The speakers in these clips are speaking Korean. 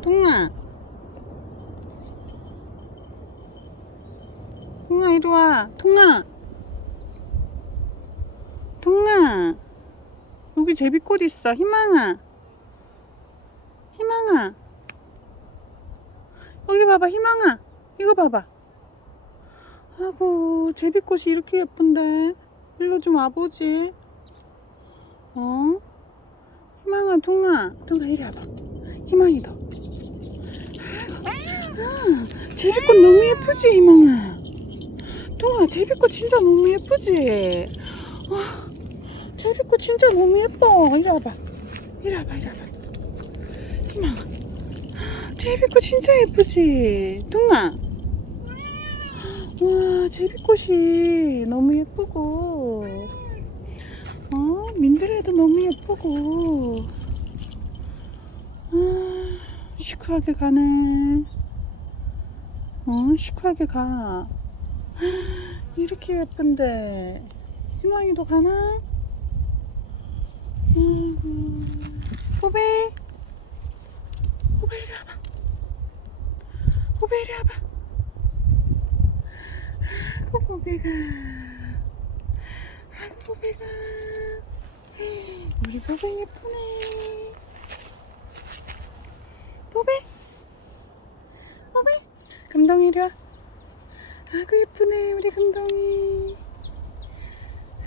둥아. 둥아 이리 와. 둥아. 둥아. 여기 제비꽃 있어. 희망아. 희망아. 여기 봐봐. 희망아. 이거 봐봐. 아이고 제비꽃이 이렇게 예쁜데. 일로 좀 와보지. 어? 희망아, 둥아. 둥아 이리 와봐. 희망이도. 아, 제비꽃 너무 예쁘지, 희망아. 둥아, 제비꽃 진짜 너무 예쁘지? 와, 제비꽃 진짜 너무 예뻐. 이리 와봐. 이리 와봐, 이리 와봐. 희망아. 제비꽃 진짜 예쁘지? 둥아. 와, 제비꽃이 너무 예쁘고. 어, 민들레도 너무 예쁘고. 아, 시크하게 가네. 어, 시크하게 가. 이렇게 예쁜데. 희망이도 가나? 호배. 호배 이리 와봐. 호배 이리 와봐. 아이고, 호배가. 아이고, 호배가. 우리 보배 예쁘네. 보배? 보배? 금덩이 이리 와. 아구 예쁘네 우리 금덩이.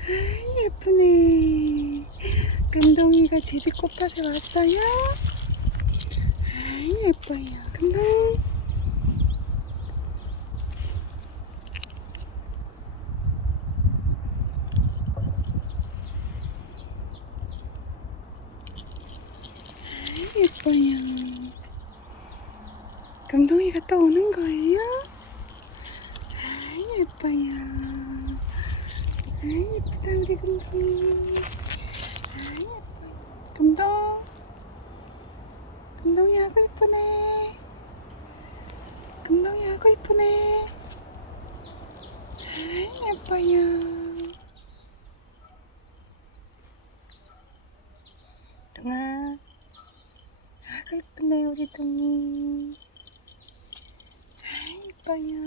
아이 예쁘네. 금덩이가 제비 꽃밭에 왔어요. 아이 예뻐요. 금덩이. 아이 예뻐요. 금동이가 또 오는 거예요? 아이 예뻐요. 아이 예쁘다 우리 금동이. 아이 예뻐요. 금동. 금동이 하고 이쁘네. 금동이 하고 이쁘네. 아이 예뻐요. 동아. 아고 이쁘네 우리 동이. 아 이뻐요.